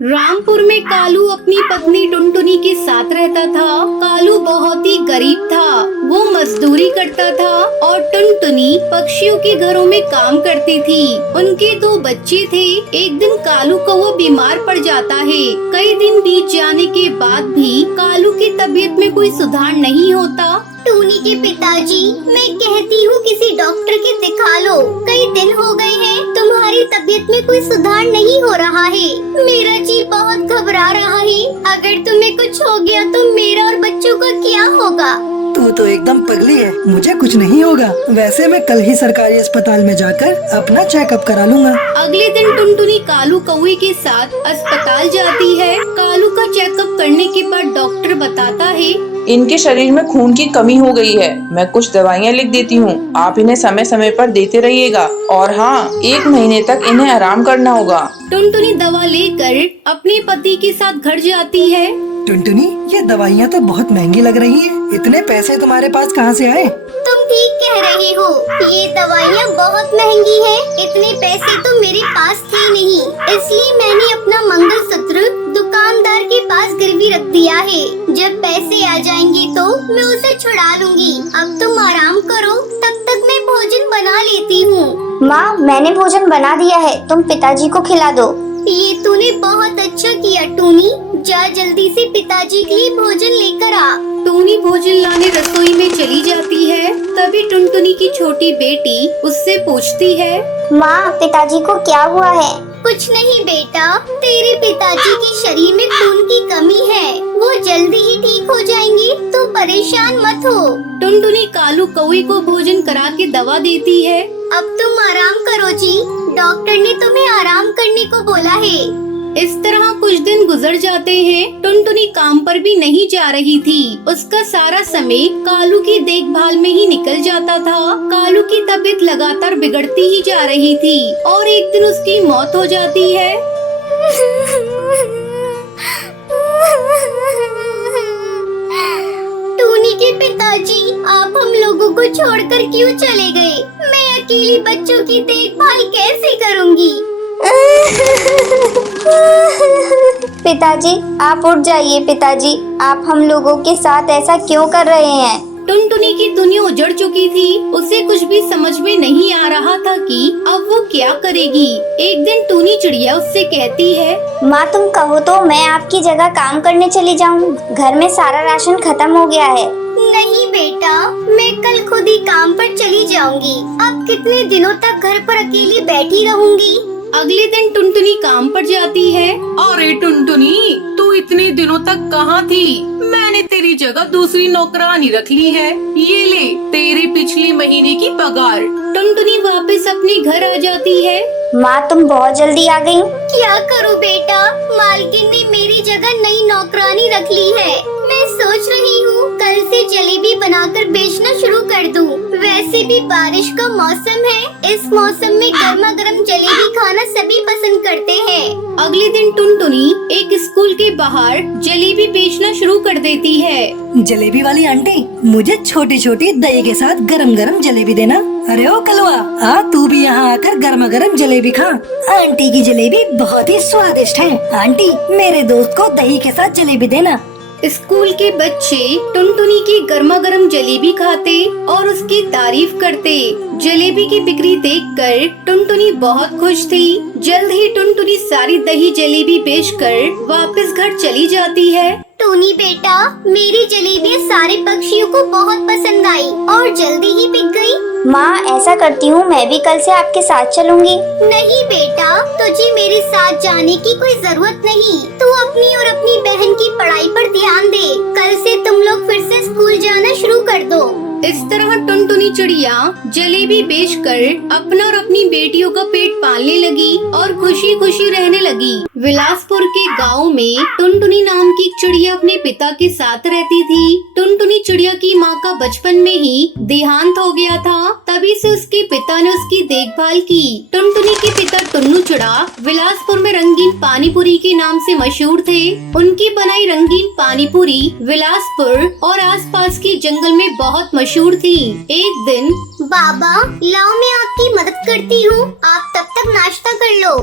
रामपुर में कालू अपनी पत्नी टुनटुनी के साथ रहता था। कालू बहुत ही गरीब था। वो मजदूरी करता था और टुनटुनी पक्षियों के घरों में काम करती थी। उनके 2 बच्चे थे। एक दिन कालू को वो बीमार पड़ जाता है। कई दिन बीत जाने के बाद भी कालू की तबीयत में कोई सुधार नहीं होता। टूनी के पिताजी, मैं कहती हूँ किसी डॉक्टर के दिखा लो। कई दिन हो गए हैं, तुम्हारी तबीयत में कोई सुधार नहीं हो रहा है। मेरा जी बहुत घबरा रहा है। अगर तुम्हें कुछ हो गया तो मेरा और बच्चों का क्या होगा? तू तो एकदम पगली है। मुझे कुछ नहीं होगा। वैसे मैं कल ही सरकारी अस्पताल में जाकर अपना चेकअप करा लूँगा। अगले दिन टुनटुनी कालू कौवे के साथ अस्पताल जाती है। कालू का चेकअप करने के बाद डॉक्टर बताता है, इनके शरीर में खून की कमी हो गई है। मैं कुछ दवाइयाँ लिख देती हूँ, आप इन्हें समय समय पर देते रहिएगा। और हाँ, 1 महीने तक इन्हें आराम करना होगा। टुनटुनी दवा लेकर अपने पति के साथ घर जाती है। टुनटुनी, ये दवाइयाँ तो बहुत महंगी लग रही हैं। इतने पैसे तुम्हारे पास कहाँ से आए? तुम ठीक कह रहे हो, ये दवाइयाँ बहुत महंगी है। इतने पैसे तो मेरे पास थे नहीं, इसलिए मैंने अपना मंगलसूत्र दुकानदार के पास गिरवी रख दिया है। जब पैसे आ जाएंगे तो मैं उसे छुड़ा लूंगी। अब तुम आराम करो, तब तक मैं भोजन बना लेती हूँ। माँ, मैंने भोजन बना दिया है, तुम पिताजी को खिला दो। ये तूने बहुत अच्छा किया टूनी। जा जल्दी से पिताजी के लिए भोजन लेकर आ। टूनी भोजन लाने रसोई में चली जाती है। तभी टुनटुनी की छोटी बेटी उससे पूछती है, माँ, पिताजी को क्या हुआ है? कुछ नहीं बेटा, तेरे पिताजी के शरीर में खून की कमी है। वो जल्दी ही ठीक हो जाएंगे, तो परेशान मत हो। टुनटुनी कालू कौवे को भोजन करा के दवा देती है। अब तुम आराम करो जी, डॉक्टर ने तुम्हें आराम करने को बोला है। इस तरह कुछ दिन गुजर जाते हैं। टुनटुनी काम पर भी नहीं जा रही थी। उसका सारा समय कालू की देखभाल में ही निकल जाता था। कालू की तबीयत लगातार बिगड़ती ही जा रही थी और एक दिन उसकी मौत हो जाती है। टूनी के पिताजी, आप हम लोगों को छोड़कर क्यों चले गए? मैं अकेली बच्चों की देखभाल कैसे करूँगी? पिताजी, आप उठ जाइए। पिताजी, आप हम लोगों के साथ ऐसा क्यों कर रहे हैं? टुनटुनी की दुनिया उजड़ चुकी थी। उसे कुछ भी समझ में नहीं आ रहा था कि अब वो क्या करेगी। एक दिन टूनी चिड़िया उससे कहती है, माँ, तुम कहो तो मैं आपकी जगह काम करने चली जाऊँ। घर में सारा राशन खत्म हो गया है। नहीं बेटा, मैं कल खुद ही काम पर चली जाऊंगी। अब कितने दिनों तक घर पर अकेली बैठी रहूंगी? अगले दिन टुनटुनी काम पर जाती है। अरे टुनटुनी, तू इतने दिनों तक कहाँ थी? मैंने तेरी जगह दूसरी नौकरानी रख ली है। ये ले तेरे पिछले महीने की पगार। टुनटुनी वापस अपने घर आ जाती है। माँ, तुम बहुत जल्दी आ गयी। क्या करूँ बेटा, मालकिन ने मेरी जगह नई नौकरानी रख ली है। मैं सोच रही हूँ कल से जलेबी बनाकर बेचना शुरू कर दूँ। वैसे भी बारिश का मौसम है, इस मौसम में गर्मा गर्म जलेबी खाना सभी पसंद करते हैं। अगले दिन टुनटुनी एक स्कूल के बाहर जलेबी बेचना शुरू कर देती है। जलेबी वाली आंटी, मुझे छोटी छोटी दही के साथ गरम गरम जलेबी देना। अरे ओ कलवा, आ तू भी यहाँ आकर गर्मा गर्म जलेबी खा। आंटी की जलेबी बहुत ही स्वादिष्ट है। आंटी, मेरे दोस्त को दही के साथ जलेबी देना। स्कूल के बच्चे टुनटुनी की गर्मा गर्म जलेबी खाते और उसकी तारीफ करते। जलेबी की बिक्री देखकर टुनटुनी बहुत खुश थी। जल्द ही टुनटुनी सारी दही जलेबी बेचकर वापस घर चली जाती है। टूनी बेटा, मेरी जलेबी सारे पक्षियों को बहुत पसंद आई और जल्दी ही बिक गई। माँ, ऐसा करती हूँ, मैं भी कल से आपके साथ चलूंगी। नहीं बेटा, तुझे मेरे साथ जाने की कोई जरूरत नहीं। तू अपनी और अपनी बहन की पढ़ाई पर ध्यान दे। कल से तुम लोग फिर से स्कूल जाना शुरू कर दो। इस तरह टुनटुनी चिड़िया जलेबी बेचकर अपना और अपनी बेटियों का पेट पालने लगी और खुशी खुशी रहने लगी। विलासपुर के गांव में टुनटुनी नाम की चिड़िया अपने पिता के साथ रहती थी। टुनटुनी चिड़िया की माँ का बचपन में ही देहांत हो गया था। तभी से उसके पिता ने उसकी देखभाल की। टुनटुनी के पिता टुन्नू चिड़ा विलासपुर में रंगीन पानीपुरी के नाम से मशहूर थे। उनकी बनाई रंगीन पानीपुरी विलासपुर और आसपास के जंगल में बहुत मशहूर मशहूर थी। एक दिन बाबा लाओ मैं आपकी मदद करती हूँ, आप तब तक नाश्ता कर लो।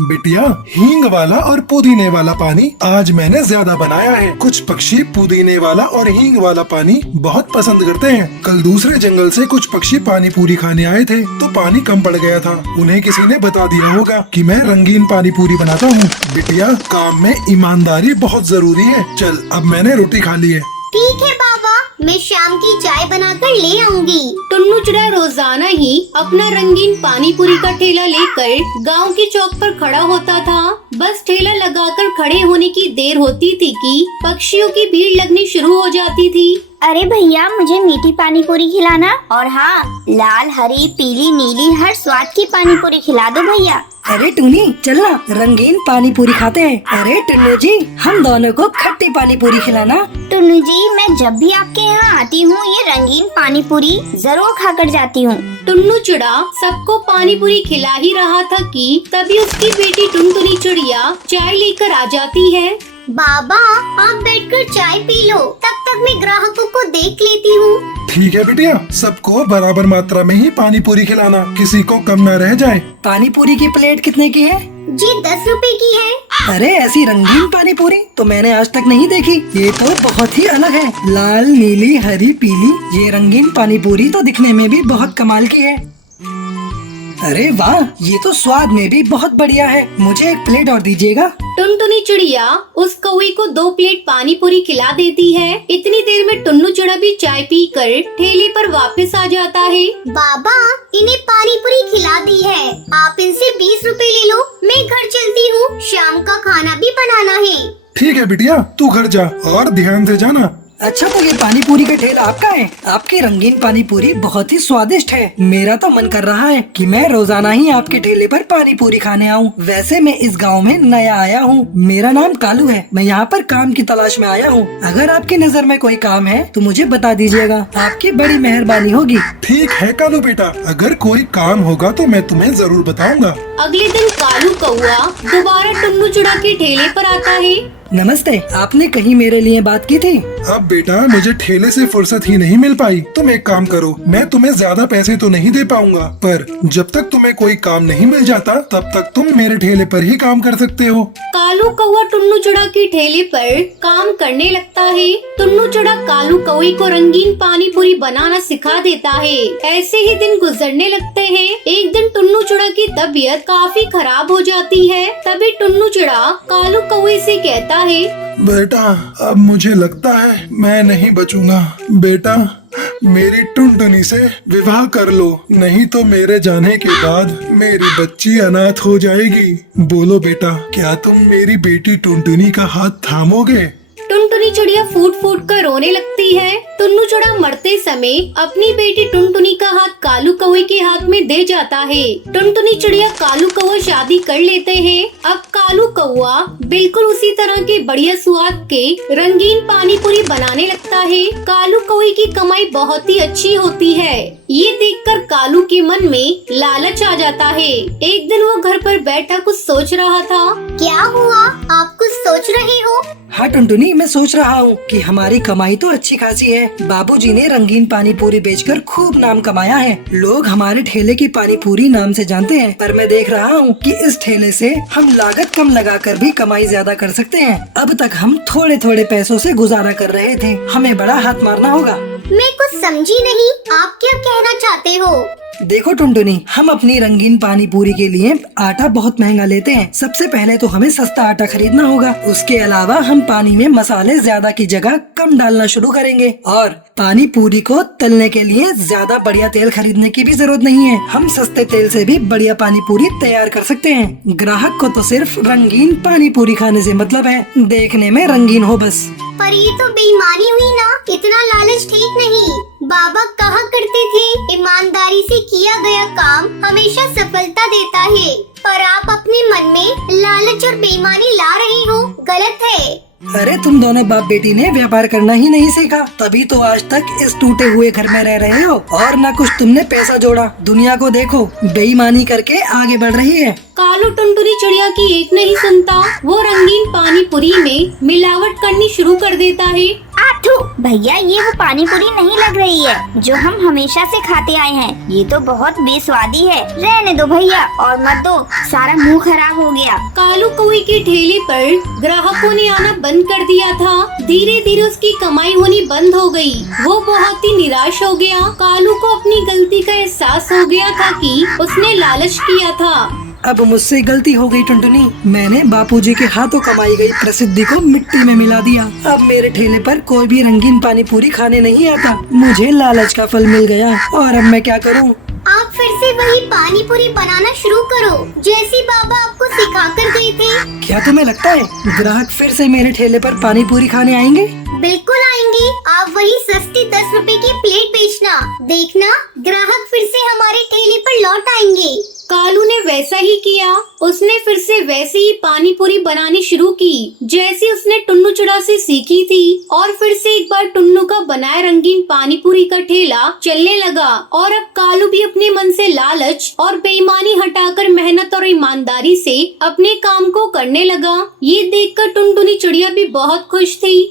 बिटिया, हींग वाला और पुदीने वाला पानी आज मैंने ज्यादा बनाया है। कुछ पक्षी पुदीने वाला और हींग वाला पानी बहुत पसंद करते हैं। कल दूसरे जंगल से कुछ पक्षी पानी पूरी खाने आए थे तो पानी कम पड़ गया था। उन्हें किसी ने बता दिया होगा कि मैं रंगीन पानी पूरी बनाता हूँ। बिटिया, काम में ईमानदारी बहुत जरूरी है। चल, अब मैंने रोटी खा ली है। ठीक है बाबा, मैं शाम की चाय बनाकर ले आऊंगी। टुन्नू चिड़ा रोजाना ही अपना रंगीन पानी पूरी का ठेला लेकर गांव के चौक पर खड़ा होता था। बस ठेला लगाकर खड़े होने की देर होती थी कि पक्षियों की भीड़ लगनी शुरू हो जाती थी। अरे भैया, मुझे मीठी पानी पूरी खिलाना, और हाँ, लाल हरी पीली नीली हर स्वाद की पानी पूरी खिला दो भैया। अरे टूनी, चलना रंगीन पानी पूरी खाते हैं। अरे टुन्नू जी, हम दोनों को खट्टी पानी पूरी खिलाना। टुन्नू जी, मैं जब भी आपके यहाँ आती हूँ ये रंगीन पानी पूरी जरूर खाकर जाती हूँ। टुन्नू चिड़ा सबको पानी पूरी खिला ही रहा था कि तभी उसकी बेटी टुनटुनी चिड़िया चाय लेकर आ जाती है। बाबा आप बैठकर चाय पी लो, तब तक मैं ग्राहकों को देख लेती हूँ। ठीक है बिटिया, सबको बराबर मात्रा में ही पानी पूरी खिलाना, किसी को कम न रह जाए। पानी पूरी की प्लेट कितने की है? जी 10 रुपए की है। अरे ऐसी रंगीन पानी पूरी तो मैंने आज तक नहीं देखी। ये तो बहुत ही अलग है, लाल नीली हरी पीली। ये रंगीन पानी पूरी तो दिखने में भी बहुत कमाल की है। अरे वाह, ये तो स्वाद में भी बहुत बढ़िया है। मुझे एक प्लेट और दीजिएगा। टुनटुनी चिड़िया उस कौवे को 2 प्लेट पानी पूरी खिला देती है। इतनी देर में टुन्नू चिड़ा भी चाय पीकर ठेले पर वापस आ जाता है। बाबा इन्हें पानी पूरी खिला दी है, आप इनसे 20 रुपए ले लो। मैं घर चलती हूँ, शाम का खाना भी बनाना है। ठीक है बिटिया, तू घर जा और ध्यान से जाना। अच्छा, तो ये पानी पूरी का ठेला आपका है? आपकी रंगीन पानी पूरी बहुत ही स्वादिष्ट है। मेरा तो मन कर रहा है कि मैं रोजाना ही आपके ठेले पर पानी पूरी खाने आऊं। वैसे मैं इस गांव में नया आया हूं। मेरा नाम कालू है। मैं यहाँ पर काम की तलाश में आया हूँ। अगर आपकी नजर में कोई काम है तो मुझे बता दीजिएगा, आपकी बड़ी मेहरबानी होगी। ठीक है कालू बेटा, अगर कोई काम होगा तो मैं तुम्हें जरूर बताऊंगा। अगले दिन कालू कौआ दोबारा टुन्नू चिड़ा के ठेले पर आता है। नमस्ते, आपने कहीं मेरे लिए बात की थी? अब बेटा मुझे ठेले से फुर्सत ही नहीं मिल पाई। तुम एक काम करो, मैं तुम्हें ज्यादा पैसे तो नहीं दे पाऊंगा, पर जब तक तुम्हें कोई काम नहीं मिल जाता तब तक तुम मेरे ठेले पर ही काम कर सकते हो। कालू कौआ टुन्नू चिड़ा के ठेले पर काम करने लगता है। टुन्नू चिड़ा कालू कौवे को रंगीन पानी पूरी बनाना सिखा देता है। ऐसे ही दिन गुजरने लगते हैं। एक दिन टुन्नू चिड़ा की तबीयत काफी खराब हो जाती है। तभी टुन्नू चिड़ा कालू कौवे से कहता है, बेटा अब मुझे लगता है मैं नहीं बचूंगा। बेटा मेरी टुनटुनी से विवाह कर लो, नहीं तो मेरे जाने के बाद मेरी बच्ची अनाथ हो जाएगी। बोलो बेटा, क्या तुम मेरी बेटी टुनटुनी का हाथ थामोगे? टुनटुनी चिड़िया फूट फूट कर रोने लगती है। टुन्नू चिड़ा मरते समय अपनी बेटी टुनटुनी का हाथ कालू कौवे के हाथ में दे जाता है। टुनटुनी चिड़िया कालू कौवा शादी कर लेते हैं। अब कालू कौवा बिल्कुल उसी तरह के बढ़िया स्वाद के रंगीन पानी पूरी बनाने लगता है। कालू कौवे की कमाई बहुत ही अच्छी होती है। ये देखकर कालू के मन में लालच आ जाता है। एक दिन वो घर पर बैठा कुछ सोच रहा था। क्या हुआ, आप कुछ सोच रहे हो? हाँ टुनटुनी, मैं सोच रहा हूँ कि हमारी कमाई तो अच्छी खासी है। बाबूजी ने रंगीन पानी पूरी बेचकर खूब नाम कमाया है। लोग हमारे ठेले की पानी पूरी नाम से जानते हैं, पर मैं देख रहा हूँ कि इस ठेले से हम लागत कम लगाकर भी कमाई ज्यादा कर सकते हैं। अब तक हम थोड़े थोड़े पैसों से गुजारा कर रहे थे, हमें बड़ा हाथ मारना होगा। मैं कुछ समझी नहीं, आप क्या कहना चाहते हो? देखो टुनटुनी, हम अपनी रंगीन पानी पूरी के लिए आटा बहुत महंगा लेते हैं। सबसे पहले तो हमें सस्ता आटा खरीदना होगा। उसके अलावा हम पानी में मसाले ज्यादा की जगह कम डालना शुरू करेंगे, और पानी पूरी को तलने के लिए ज्यादा बढ़िया तेल खरीदने की भी जरूरत नहीं है। हम सस्ते तेल से भी बढ़िया पानी पूरी तैयार कर सकते हैं। ग्राहक को तो सिर्फ रंगीन पानी पूरी खाने से मतलब है, देखने में रंगीन हो बस। पर ये तो बेईमानी हुई ना, इतना लालच ठीक नहीं। बाबा कहा करते थे ईमानदारी से किया गया काम हमेशा सफलता देता है, पर आप अपने मन में लालच और बेईमानी ला रहे हो, गलत है। अरे तुम दोनों बाप बेटी ने व्यापार करना ही नहीं सीखा, तभी तो आज तक इस टूटे हुए घर में रह रहे हो, और न कुछ तुमने पैसा जोड़ा। दुनिया को देखो, बेईमानी करके आगे बढ़ रही है। कालू टुनटुनी चिड़िया की एक नहीं सुनता। वो रंगीन पानी पूरी में मिलावट करनी शुरू कर देता है। मिठू भैया, ये वो पानी पूरी नहीं लग रही है जो हम हमेशा से खाते आए हैं। ये तो बहुत बेस्वादी है। रहने दो भैया और मत दो, सारा मुंह खराब हो गया। कालू कौए के ठेले पर ग्राहकों ने आना बंद कर दिया था। धीरे धीरे उसकी कमाई होनी बंद हो गई। वो बहुत ही निराश हो गया। कालू को अपनी गलती का एहसास हो गया था कि उसने लालच किया था। अब मुझसे गलती हो गई टुनटुनी। मैंने बापूजी के हाथों कमाई गई प्रसिद्धि को मिट्टी में मिला दिया। अब मेरे ठेले पर कोई भी रंगीन पानी पूरी खाने नहीं आता। मुझे लालच का फल मिल गया और अब मैं क्या करूं? आप फिर से वही पानी पूरी बनाना शुरू करो जैसी बाबा आपको सिखा कर गए थे। क्या तुम्हें लगता है ग्राहक फिर से मेरे ठेले पर पानी पूरी खाने आएंगे? बिल्कुल आएंगे। आप वही सस्ती 10 रुपए की प्लेट बेचना, देखना ग्राहक फिर से हमारे ठेले पर लौट आएंगे। कालू ने वैसा ही किया। उसने फिर से वैसे ही पानी पूरी बनानी शुरू की जैसी उसने टुन्नू चुड़ा से सीखी थी। और फिर से एक बार टुन्नू का बनाया रंगीन पानी पूरी का ठेला चलने लगा। और अब कालू भी अपने मन से लालच और बेईमानी हटाकर मेहनत और ईमानदारी से अपने काम को करने लगा। ये देखकर टुनटुनी चिड़िया भी बहुत खुश थी।